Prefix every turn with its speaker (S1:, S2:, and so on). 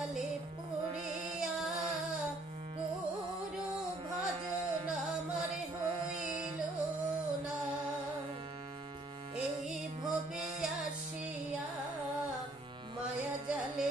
S1: জলে পড়িয়া গুরু ভজন আমার হইল না। এই ভবে আসিয়া মায়া জলে